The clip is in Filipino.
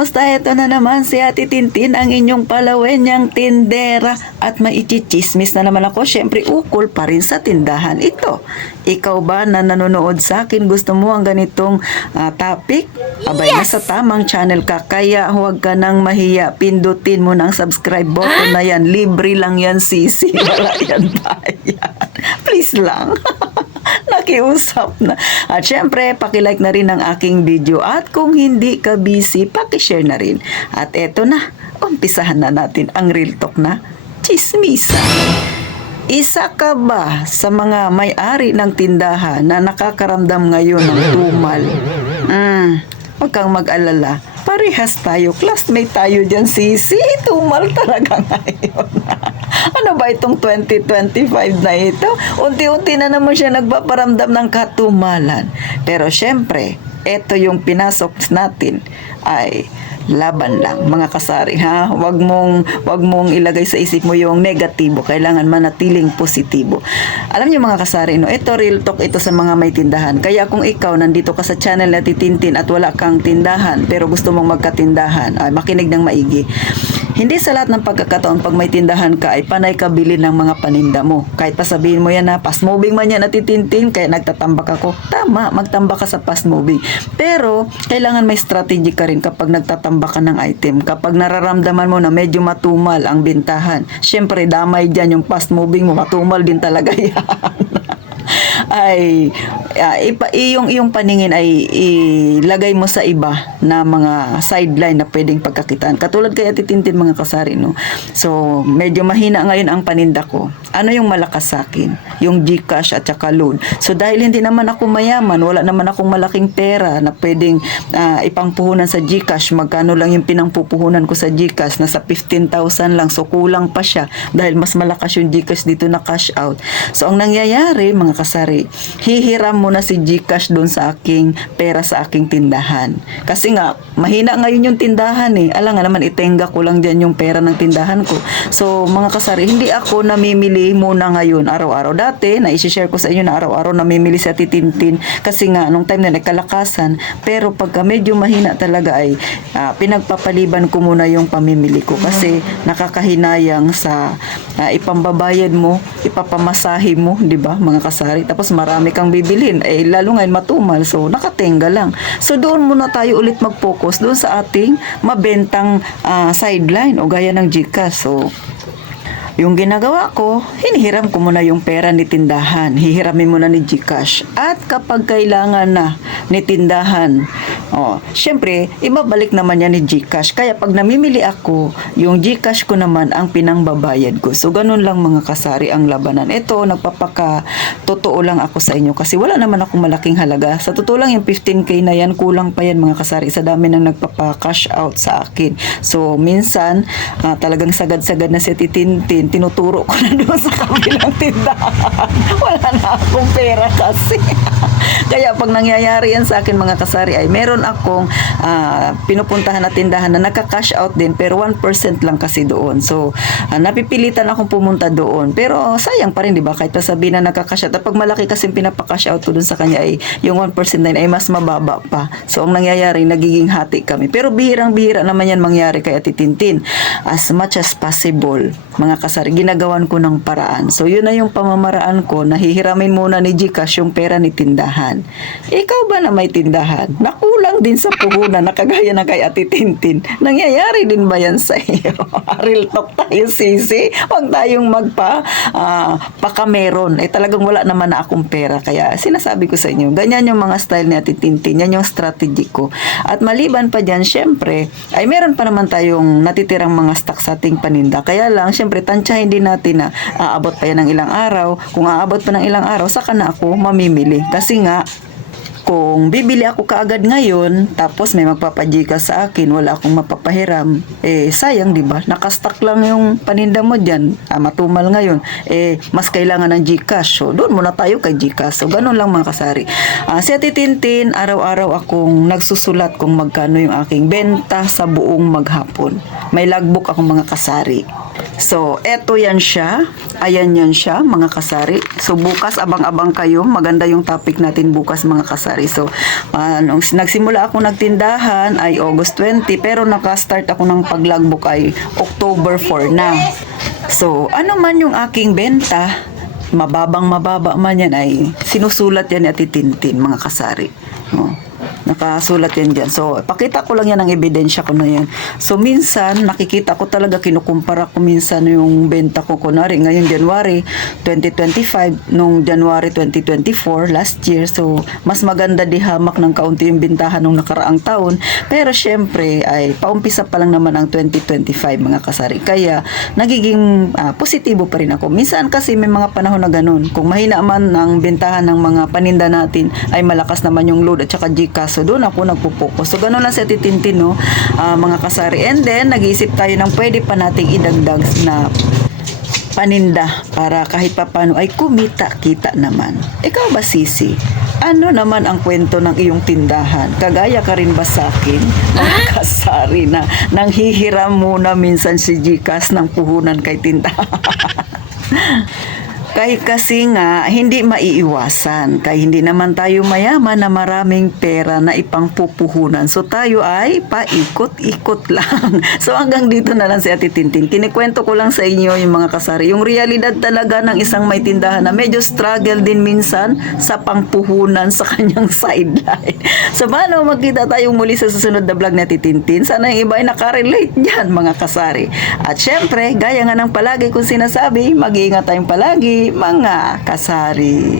kamusta? Ito na naman si Ate Tintin, ang inyong palawenyang tindera. At maichichismis na naman ako, syempre ukol pa rin sa tindahan ito. Ikaw ba na nanonood sa akin, gusto mo ang ganitong topic? Abay, nasa tamang channel ka, kaya huwag ka nang mahiya. Pindutin mo ng subscribe button na yan. Libre lang yan, sisi. Wala yan bayad. Please lang. Nakiusap na. At syempre, pakilike na rin ang aking video. At kung hindi ka busy, pakishare na rin. At eto na, umpisahan na natin ang real talk na chismisa. Isa ka ba sa mga may-ari ng tindahan na nakakaramdam ngayon ng tumal? Huwag kang mag-alala. Parehas tayo. Classmate tayo dyan, sisi. Tumal talaga ngayon. Ano ba itong 2025 na ito? Unti-unti na naman siya nagpaparamdam ng katumalan. Pero syempre, ito yung pinasok natin ay laban lang, mga kasari, ha? Wag mong ilagay sa isip mo yung negatibo. Kailangan manatiling positibo. Alam niyo mga kasari, no? Ito real talk ito sa mga may tindahan. Kaya kung ikaw nandito ka sa channel na Titintin at wala kang tindahan pero gusto mong magkatindahan, ay makinig ng maigi. Hindi sa lahat ng pagkakataon pag may tindahan ka ay panay ka bilhin ng mga paninda mo. Kahit pa sabihin mo yan na fast moving man yan Titintin, kaya nagtatambak ako. Tama, magtambak ka sa fast moving. Pero kailangan may strategy ka rin kapag nagtatambak ka ng item. Kapag nararamdaman mo na medyo matumal ang bintahan, syempre damay dyan yung fast moving mo, matumal din talaga yan. Ay iyong paningin ay ilagay mo sa iba na mga sideline na pwedeng pagkakitaan. Katulad kay Ate Tintin mga kasari, no? So, medyo mahina ngayon ang paninda ko. Ano yung malakas sa akin? Yung GCash at saka loan. So, dahil hindi naman ako mayaman, wala naman akong malaking pera na pwedeng ipangpuhunan sa GCash. Magkano lang yung pinangpupuhunan ko sa GCash? Nasa 15,000 lang. So, kulang pa siya dahil mas malakas yung GCash dito na cash out. So, ang nangyayari, mga kasari, hihiram mo na si GCash doon sa aking pera sa aking tindahan. Kasi nga, mahina ngayon yung tindahan eh. Alam nga naman, itenga ko lang dyan yung pera ng tindahan ko. So, mga kasari, hindi ako namimili muna ngayon araw-araw. Dati, na-share ko sa inyo na araw-araw namimili sa Titintin. Kasi nga, nung time na nagkalakasan. Pero pagka medyo mahina talaga ay pinagpapaliban ko muna yung pamimili ko. Kasi nakakahinayang sa ipambabayad mo, ipapamasahe mo, di ba, mga kasari. Tapos marami kang bibilhin, lalo ngayon matumal, so nakatenga lang. So doon muna tayo ulit mag-focus doon sa ating mabentang sideline o gaya ng GCash. So yung ginagawa ko, hinihiram ko muna yung pera ni tindahan. Hihiramin muna ni GCash. At kapag kailangan na ni tindahan, syempre, ibabalik naman yan ni GCash. Kaya pag namimili ako, yung GCash ko naman ang pinangbabayad ko. So, ganun lang mga kasari ang labanan. Ito, totoo lang ako sa inyo. Kasi wala naman akong malaking halaga. Sa totoo lang, yung 15K na yan, kulang pa yan mga kasari. Sa dami nang nagpapa-cash out sa akin. So, minsan, talagang sagad-sagad na si Titintin, tinuturo ko na doon sa kabilang tindahan. Wala na akong pera kasi. Kaya pag nangyayari yan sa akin mga kasari ay meron akong pinupuntahan na tindahan na naka-cash out din pero 1% lang kasi doon. So, napipilitan akong pumunta doon. Pero sayang pa rin, di ba? Kahit sabihin na naka-cash out. At pag malaki kasi pinapa-cash out ko doon sa kanya ay yung 1% na yun ay mas mababa pa. So, ang nangyayari, nagiging hati kami. Pero bihirang-bihira naman yan mangyari kay Ate Tintin. As much as possible, mga kasari, ginagawan ko ng paraan. So, yun na yung pamamaraan ko. Nahihiramin muna ni GCash yung pera ni tindahan. Ikaw ba na may tindahan? Nakulang din sa puhunan na kagaya na kay Ate Tintin. Nangyayari din ba yan sa iyo? Real talk tayo, sisi. Huwag tayong pakameron. Talagang wala naman na akong pera. Kaya sinasabi ko sa inyo, ganyan yung mga style ni Ate Tintin. Yan yung strategy ko. At maliban pa dyan, syempre, ay meron pa naman tayong natitirang mga stock sa ating paninda. Kaya lang, syempre, tansyahin din natin na aabot pa yan ng ilang araw. Kung aabot pa ng ilang araw, saka na ako mamimili. Kasi nga, kung bibili ako kaagad ngayon, tapos may magpapajika sa akin, wala akong mapapahiram, sayang, di ba? Nakastock lang yung paninda mo dyan, matumal ngayon, mas kailangan ng GCash. So, doon muna tayo kay GCash. So, ganun lang mga kasari. Si Ate Tintin, araw-araw akong nagsusulat kung magkano yung aking benta sa buong maghapon. May logbook akong mga kasari. So, eto yan siya. Ayan yan siya, mga kasari. So, bukas, abang-abang kayo. Maganda yung topic natin bukas, mga kasari. So, nung nagsimula ako nagtindahan ay August 20, pero nakastart ako ng paglogbook ay October 4 na. So, ano man yung aking benta, mababa man yan ay sinusulat yan ni Ate Tintin, mga kasari. Nakasulat yan dyan. So, pakita ko lang yan ang ebidensya ko na yan. So, minsan, nakikita ko talaga, kinukumpara ko minsan yung benta ko. Kunwari, ngayon January 2025, nung January 2024, last year. So, mas maganda di hamak ng kaunti yung bintahan nung nakaraang taon. Pero, syempre, ay paumpisa pa lang naman ang 2025, mga kasari. Kaya, nagiging positibo pa rin ako. Minsan kasi may mga panahon na ganun. Kung mahina man ang bintahan ng mga paninda natin, ay malakas naman yung load at saka GCash. So, doon ako nagpo-focus. So, ganun lang si Ate Tintin, no? Mga kasari. And then, nag-iisip tayo ng pwede pa nating idagdag na paninda para kahit papano ay kumita-kita naman. Ikaw ba, Sisi? Ano naman ang kwento ng iyong tindahan? Kagaya ka rin ba sa akin, mga kasari, na nanghihiram muna minsan si GCash ng puhunan kay tindahan? Kahit kasi nga, hindi maiiwasan. Kaya hindi naman tayo mayaman na maraming pera na ipangpupuhunan. So tayo ay paikot-ikot lang. So hanggang dito na lang si Ate Tintin. Kinikwento ko lang sa inyo yung mga kasari. Yung realidad talaga ng isang may tindahan na medyo struggle din minsan sa pangpuhunan sa kanyang sideline. So paano magkita tayong muli sa susunod na vlog na Ate Tintin? Sana yung iba ay nakarelate dyan, mga kasari. At syempre, gaya nga ng palagi kong sinasabi, mag-iingat tayong palagi, mga kasari.